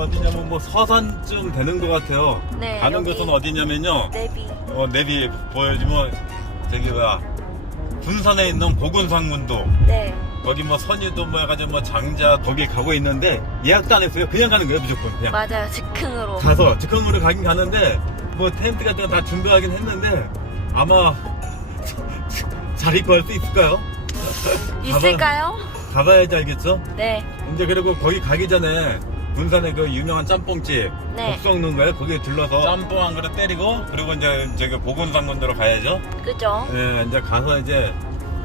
어디냐면 뭐 서산쯤 되는 것 같아요 네, 가는 여기. 곳은 어디냐면요 네비. 어, 내비 보여주면 저기 뭐야 군산에 있는 고군산군도 네. 거기 뭐 선유도 뭐 해가지고 뭐 장자 거기 가고 있는데 예약도 안 했어요 그냥 가는 거예요 무조건 그냥 맞아요. 즉흥으로. 가서 즉흥으로 가긴 가는데 뭐 텐트 같은 거 다 준비하긴 했는데 아마 자리 구할 수 있을까요? 있을까요? 가봐야지 알겠죠? 네. 이제 그리고 거기 가기 전에 군산에 그 유명한 짬뽕집 네. 복성능가에 거기에 들러서 짬뽕 한 그릇 때리고 그리고 이제 저기 보건상군대로 가야죠. 그죠? 예, 이제 가서 이제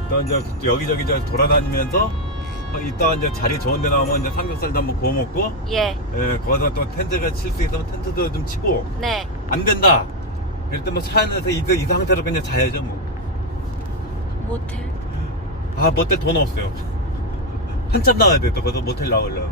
또 이제 여기저기 이제 돌아다니면서 어, 이따가 이제 자리 좋은 데 나오면 이제 삼겹살도 한번 구워 먹고 예. 예, 거기서 또 텐트가 칠 수 있으면 텐트도 좀 치고 네. 안 된다. 그럴 때 뭐 차 안에서 이, 이 상태로 그냥 자야죠 뭐. 모텔. 아 모텔 돈 없어요 한참 나와야 돼 또 거기서 모텔 나오려면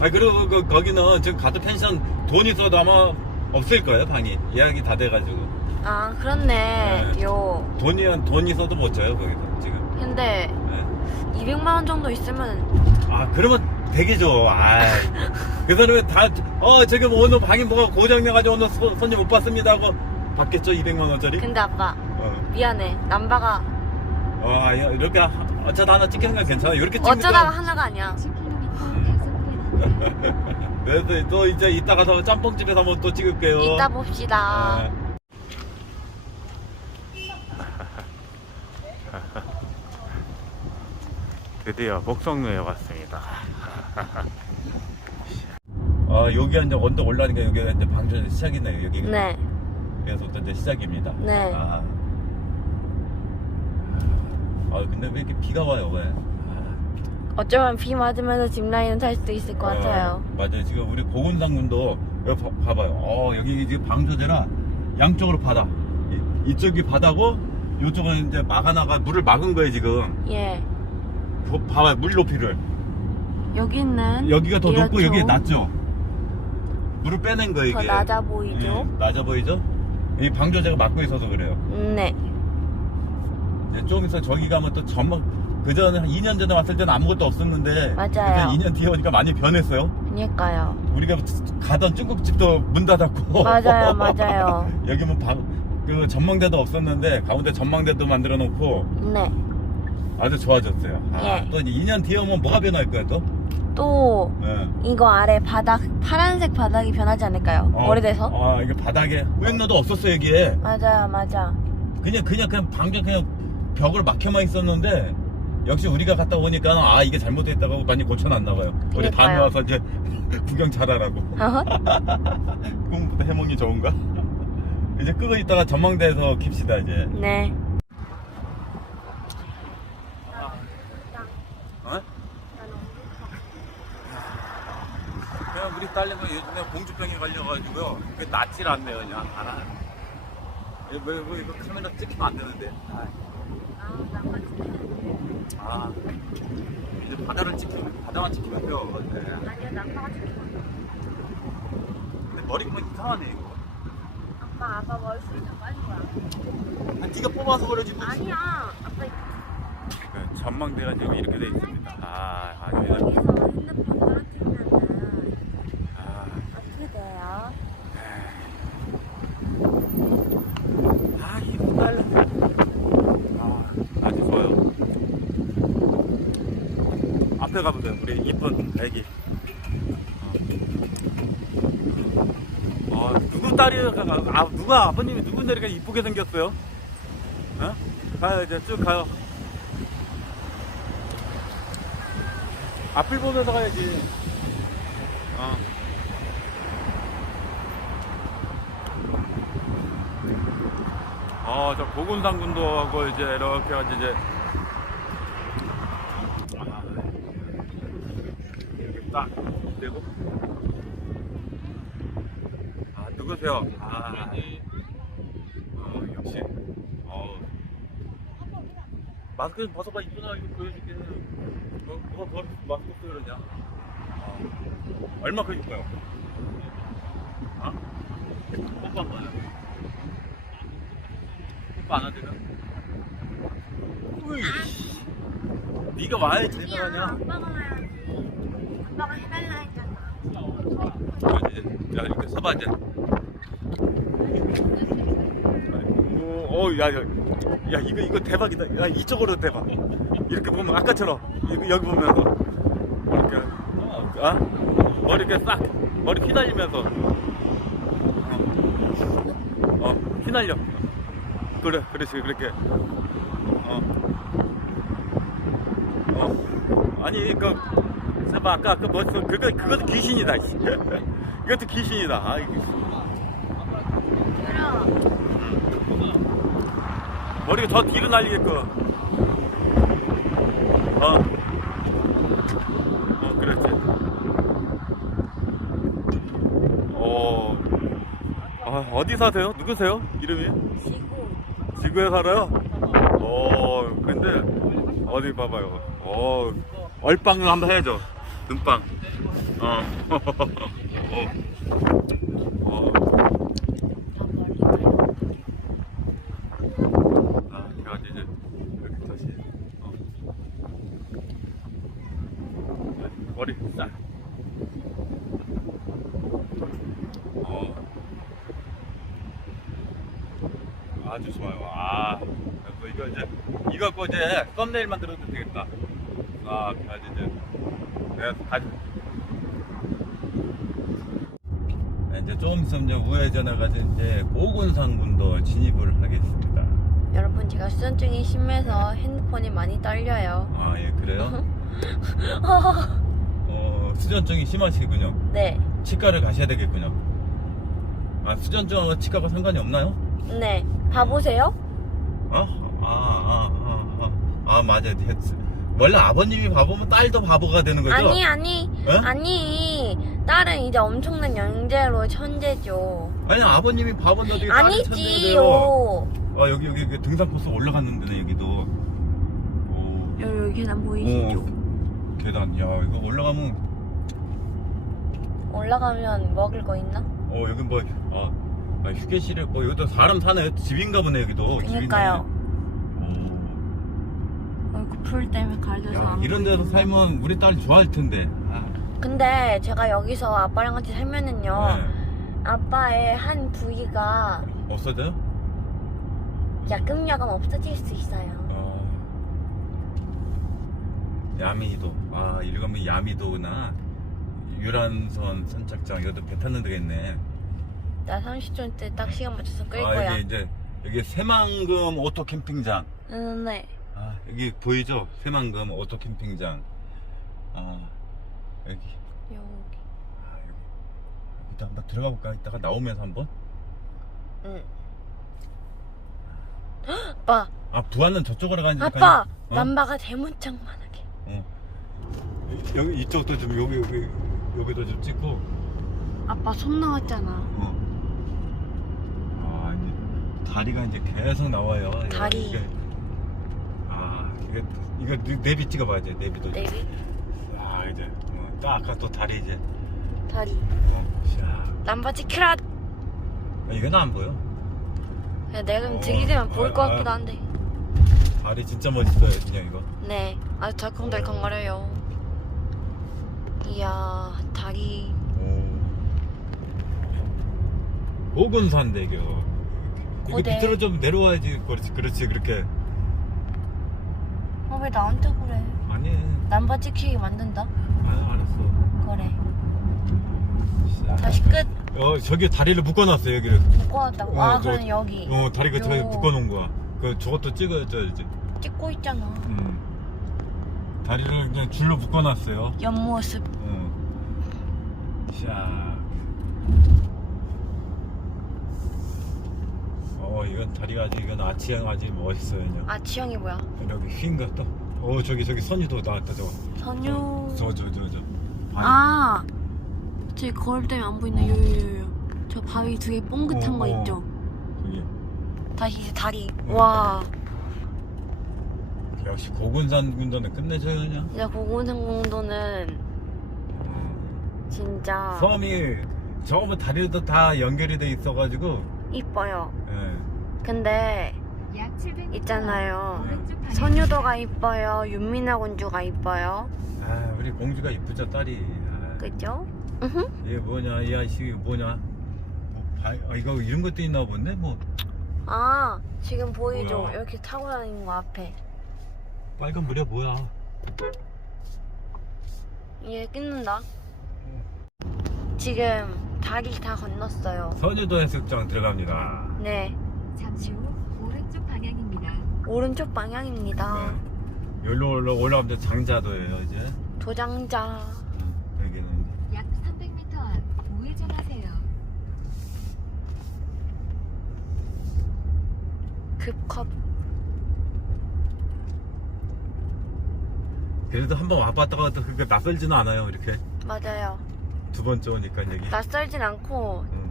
아 그리고 그, 거기는 지금 가도 펜션 돈 있어도 아마 없을 거예요 방이 예약이 다 돼가지고 아, 그렇네. 네. 요. 돈이 돈 있어도 못 자요 거기서 지금 근데 네. 200만 원 정도 있으면 아 그러면 되게 좋아 아그 사람이 다어 지금 오늘 방이 뭐가 고장내가지고 오늘 소- 손님 못 받습니다 하고 받겠죠 200만 원짜리 근데 아빠 어, 미안해. 남바가 어 아, 이렇게 하- 어쩌다 하나 찍히는 건 괜찮아 이렇게 찍는 어쩌다가 건- 하나가 아니야. 그래서 또 이제 이따 가서 짬뽕집에서 한번 또 찍을게요. 이따 봅시다. 네. 드디어 목성루에 왔습니다. 아 여기 이제 언덕 올라가니까 여기 이제 방전 시작이네요. 여기 네. 여기서부터 이제 시작입니다. 네. 아, 아 근데 왜 이렇게 비가 와요? 왜? 아. 어쩌면 비 맞으면서 짚라인을 탈 수도 있을 것 같아요. 어, 맞아요. 지금 우리 고군상군도 여기 봐- 봐봐요. 어, 여기 지금 방조제라 양쪽으로 바다. 이, 이쪽이 바다고 이쪽은 이제 막아나가 물을 막은 거예요 지금. 예. 보- 봐봐요 물 높이를. 여기는 여기가 더 높고. 여기 낮죠. 물을 빼낸 거예요 더 이게. 낮아 보이죠? 예, 낮아 보이죠? 이 방조제가 막고 있어서 그래요. 네. 이제 좀 있어 저기 가면 또 전망 그 전에 한 2년 전에 왔을 때는 아무것도 없었는데 맞아요. 이제 2년 뒤에 오니까 많이 변했어요. 그니까요. 우리가 가던 중국집도 문 닫았고 맞아요, 맞아요. 여기 뭐 방, 그 전망대도 없었는데 가운데 전망대도 만들어 놓고 네. 아주 좋아졌어요. 아, 예. 또 이제 2년 뒤에 오면 뭐가 변할 거야 또? 또 예. 이거 아래 바닥 파란색 바닥이 변하지 않을까요? 어, 오래돼서? 아 이게 바닥에 우행로도 없었어 여기에. 맞아요, 맞아. 그냥 그냥 그냥 방전 그냥 벽을 막혀만 있었는데 역시 우리가 갔다 오니까 아 이게 잘못됐다고 많이 고쳐놨나 봐요. 우리 다음에 그러니까요. 와서 이제 구경 잘하라고. 꿈보다 해몽이 좋은가? 이제 끄고 있다가 전망대에서 킵시다 이제. 네. 어? 그냥 우리 딸내미 요즘에 공주병에 걸려가지고요. 그 낫질 않네요, 그냥. 안 하네. 이거, 이거, 이거 카메라 찍히면 안 되는데. 아, 이제 바다를 찍히면, 바다만 찍히면 돼요. 네. 아니요, 남파가 근데 머리가 뭐 이상하네, 이거. 아빠, 아빠 머리 숱이 다 빠진 거야. 아, 네가 뽑아서 그래, 지금. 아니야. 아빠 그 전망대가 지금 이렇게 돼 있습니다. 아, 아주. 여기서 핸드폰 떨어뜨리면은 아. 어떻게 돼요? 아, 이거 딸. 아, 아주 좋아요. 가보세요. 우리 이쁜 애기. 어, 누구 딸이, 아, 누가, 아버님이 누군데 이렇게 이쁘게 생겼어요? 어? 가요, 이제 쭉 가요. 앞을 보면서 가야지. 어. 어, 저 보군상군도 하고 이제 이렇게 이제 아, 이렇게 딱 되고 아 누구세요? 아, 어, 역시 어 마스크 좀 벗어봐 이쁘다 이거 보여줄게 뭐, 뭐가 더 마스크 써 그러냐 어. 얼마 크게 줄까요? 어? 뽀뽀 한 번요 아빠 안아드려? 으이. 네가 와야 제일 하냐? 아빠가 와야지. 아빠가 해달라 했잖아. 야 이렇게 서봐 이제. 어, 야, 야, 야, 이거 이거 대박이다. 야, 이쪽으로 대박. 이렇게 보면 아까처럼 여기, 보면서 이렇게, 아, 머리 이렇게 싹 머리 휘날리면서, 어, 어 휘날려. 그래, 그렇지, 그렇게. 어, 어, 아니 그, 봐봐 아까 아까 뭐 그거 그것도 귀신이다. 씨. 이것도 귀신이다. 아, 이게. 머리가 더 뒤로 날리게끔. 어. 어. 어. 아, 어디 사세요? 누구세요? 이름이? 지구. 지구에 살아요? 어, 근데, 어디 봐봐요. 어, 얼빵 한번 해야죠. 눈빵. 어. 어. 어. 아, 제가 이제 여기 다시 어. 머리 싹. 어. 아주 좋아요. 아, 이거 이제 이거 갖고 이제 썸네일 만들어도 되겠다. 아, 아주 이제 내가 아주 네, 이제 조금 있으면 이제 우회전해 가지고 이제 고군산군도 진입을 하겠습니다. 여러분 제가 수전증이 심해서 핸드폰이 많이 떨려요. 아, 예, 그래요? 어, 수전증이 심하시군요. 네. 치과를 가셔야 되겠군요. 아, 수전증하고 치과가 상관이 없나요? 네. 봐보세요. 아, 아, 아, 아, 아, 아 맞아요. 원래 아버님이 바보면 딸도 바보가 되는 거죠? 아니 아니 에? 아니 딸은 이제 엄청난 영재로 천재죠. 아니, 아버님이 바보인데 어떻게 딸이 천재가 아니지요. 돼요? 아, 여기, 여기, 여기 등산 코스 올라가는 데네, 여기도. 오, 여기, 여기 계단 보이시죠? 오, 계단. 야, 이거 올라가면, 올라가면 먹을 거 있나? 어, 여기 뭐, 아, 아, 휴게실에, 뭐, 여기도 사람 사네. 집인가 보네, 여기도. 그니까요. 집이네. 오. 얼굴 풀 때문에 가려서 야, 안 이런 데서 보이구나. 살면 우리 딸 좋아할 텐데. 아, 근데 제가 여기서 아빠랑 같이 살면은요 네. 아빠의 한 부위가 없어져요? 야금야금 없어질 수 있어요. 어. 야미도. 아, 이러면 야미도구나. 유람선 선착장. 이것도 배 타는 데겠네. 나 30분 때딱 시간 맞춰서 끌 아, 거야. 여기 이제, 여기 새만금 오토 캠핑장. 응, 네. 아, 여기 보이죠? 새만금 오토 캠핑장. 아, 여기. 여기. 아, 여기. 일단 한번 들어가 볼까? 이따가 나오면서 한번. 응. 헉, 아빠, 아, 부안은 저쪽으로 가니까. 아빠, 어? 남바가 대문짝만하게. 어. 여기 이쪽도 좀 여기 여기 여기도 좀 찍고. 아빠 손 나왔잖아. 어. 아 이제 다리가 이제 계속 나와요. 야, 다리. 이게, 아 이게 이거 네- 내비 찍어봐야 돼. 내비도. 내비, 아 이제 어, 딱 아까 또 다리 이제. 다리. 어, 샤. 남바 지키라. 아, 이건 안 보여. 야, 내가 어, 들이대면 보일 것 아, 같기도 아. 한데. 다리 진짜 멋있어요, 그냥 이거. 네, 아주 덜컹덜컹거려요. 이야, 다리. 오. 오군산대교. 이거 고대. 밑으로 좀 내려와야지. 그렇지, 그렇지, 그렇게. 어, 왜 나한테 그래? 아니, 남바 지키게 만든다? 아, 알았어. 그래. 자. 다시 끝. 어, 저기 다리를 묶어놨어, 여기를. 묶어놨다고. 어, 아, 저- 그럼 여기. 어, 다리가 저기 요. 묶어놓은 거야. 그, 저것도 찍어야지. 찍고 있잖아. 음. 다리를 그냥 줄로 묶어놨어요. 옆모습. 어. 샤. 어, 이건 다리가 아주, 이건 아치형 아주 멋있어요, 그냥. 아, 지영이 뭐야? 여기 휜가 또? 어, 저기, 저기 선유도 나왔다, 저거. 선유. 저, 저, 저, 저. 아, 저기 거울 때문에 안 보이네. 요요요요. 저 바위 두 개 뽕긋한 어, 거 어. 있죠? 저기. 다시 이제 다리. 어. 와, 역시 고군산 군도는 끝내줘요, 그냥. 진짜 고군상공도는 진짜 섬이 저거 다리도 다 연결이 돼 있어가지고 이뻐요. 예. 근데 약 700m 있잖아요. 선유도가 이뻐요. 윤미나 공주가 이뻐요. 아 우리 공주가 이쁘죠 딸이 아, 그죠? 얘 뭐냐 이 아저씨 뭐냐 뭐, 바, 아, 이거 이런 것도 있나 본데 뭐아 지금 보이죠? 뭐야? 이렇게 타고 다니는 거 앞에. 빨간 물이야 뭐야 얘 끊는다. 지금 다리 다 건넜어요. 선유도 해수욕장 들어갑니다 네. 잠시 후 오른쪽 방향입니다. 오른쪽 방향입니다. 네. 여기로 올라, 올라가면 장자도예요 이제 도장자. 음, 여기는 약 300m 앞 우회전하세요. 급컵. 그래도 한번 와봤다가 또 그렇게 낯설지는 않아요 이렇게 맞아요. 두 번째 오니까 여기 낯설진 않고 음,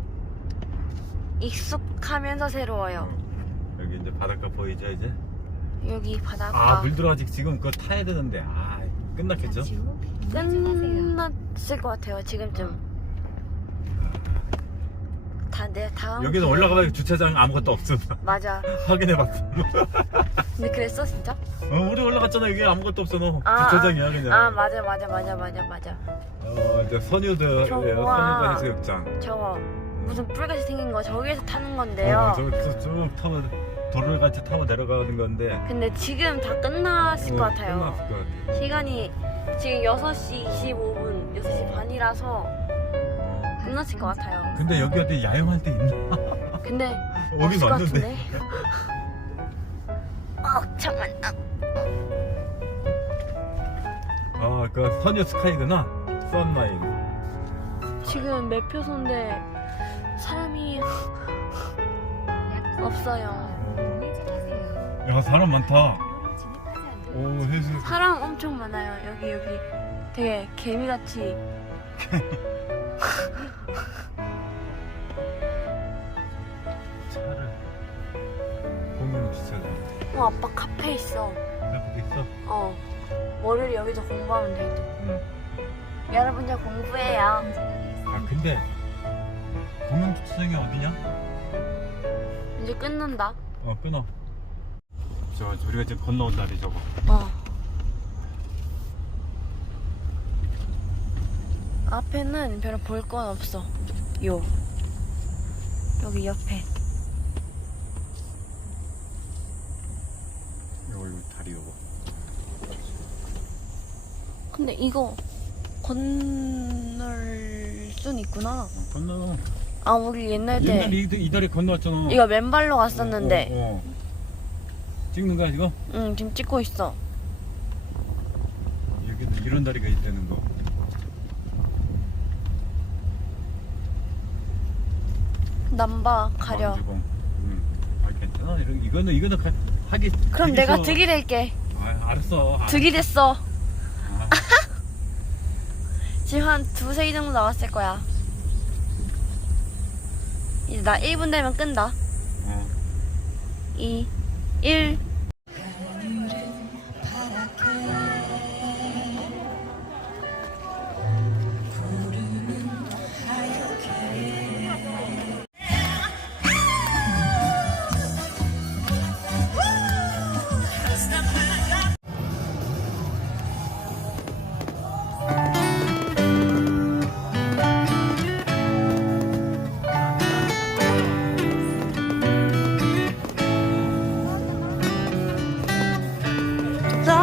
익숙하면서 새로워요. 음. 여기 이제 바닷가 보이죠 이제 여기 바닷가. 아물 들어가지 지금 그거 타야 되는데 아 끝났겠죠 잠시 후 우회전하세요. 끝났을 것 같아요. 지금쯤. 다 내 다음. 여기는 기회에- 올라가면 주차장 아무것도 없음 맞아. 확인해봤어 근데 그랬어 진짜? 어, 우리 올라갔잖아 여기 아무것도 없어 너 아, 주차장이야 그냥 아 맞아 맞아 맞아 맞아 맞아. 어, 이제 선유도예요 좋아. 선유도 해수욕장 저거 무슨 뿔같이 생긴 거 저기에서 타는 건데요. 어, 저쭉 타고 도로를 같이 타고 내려가는 건데 근데 지금 다 끝났을 어, 것 같아요. 끝났을 것 같아 시간이 지금 6시 25분, 6시 반이라서 어. 끝났을 것 같아요. 근데 여기 어디 야영할 때 있나? 근데 오긴 없을 것 왔는데 같은데. 어, 잠깐. 아, 아그 선유 스카이구나 선라인 지금 매표소인데 사람이 약 없어요. 야 사람 많다 오 해수 사람 엄청 많아요. 여기 여기 되게 개미같이 어 아빠 카페 있어. 앞에 있어 어 월요일 여기서 공부하면 돼. 응. 여러분 저 공부해요. 아 근데 공용 주차장이 어디냐? 이제 끊는다. 어 끊어 저 우리가 지금 건너온 다리 저거 어. 앞에는 별로 볼 건 없어. 요. 여기 옆에. 요거 요 다리 요거 근데 이거 건널 순 있구나. 어, 건너 아, 우리 옛날 때 옛날에 이, 이 다리 건너왔잖아 이거 맨발로 갔었는데. 어, 어, 어. 찍는 거야 지금? 응, 지금 찍고 있어. 여기는 이런 다리가 있다는 거 남바 가려. 응. 아 괜찮아 이런 이거는 이거는 가, 하기 그럼 내가. 득이 될게. 아 알았어 아, 득이 됐어. 아, 지금 한 두세 개 정도 나왔을 거야. 이제 나 1분 되면 끈다. 어. 2, 1.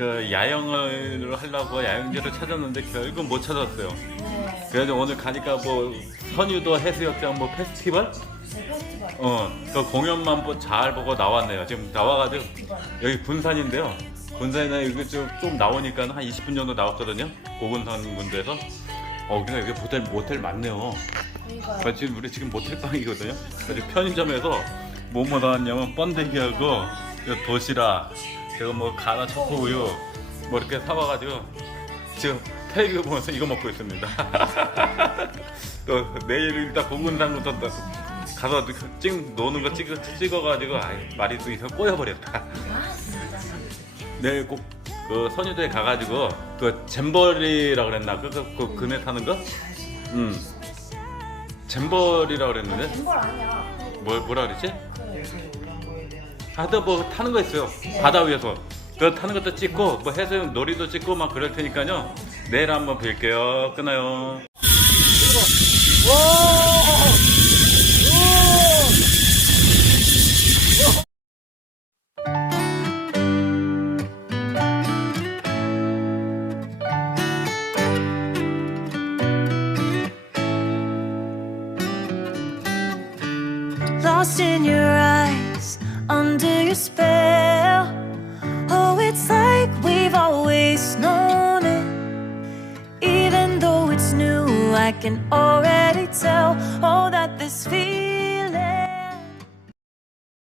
그 야영을 하려고 야영지를 찾았는데 결국 못 찾았어요. 그래서 오늘 가니까 뭐 선유도 해수욕장 뭐 페스티벌? 어, 그 공연만 보- 잘 보고 나왔네요. 지금 나와가지고 여기 군산인데요. 군산에 여기 좀, 좀 나오니까 한 20분 정도 나왔거든요. 고군산 군도에서. 어, 그냥 여기 모텔 모텔 많네요. 아, 지금 우리 지금 모텔 방이거든요. 그래서 편의점에서 뭐뭐 나왔냐면 번데기하고 요 도시락, 그리고 뭐 가나 초코 우유 뭐 이렇게 사와가지고 지금 텔레비 보면서 이거 먹고 있습니다. 또 내일 일단 공군산부터 또 가서 찍 노는 거 찍어 찍어가지고 아이, 말이 또 이상 꼬여버렸다. 내일 꼭 그 선유도에 가가지고 그 잼버리라 그랬나 그, 그, 그 그네 타는 거? 음 잼버리라 그랬는데? 잼벌 아니야. 뭘 뭐라 그랬지? 하여튼 뭐 타는 거 있어요. 바다 위에서. 그 타는 것도 찍고 뭐 해수욕 놀이도 찍고 막 그럴 테니까요. 내일 한번 뵐게요. 끊어요. lost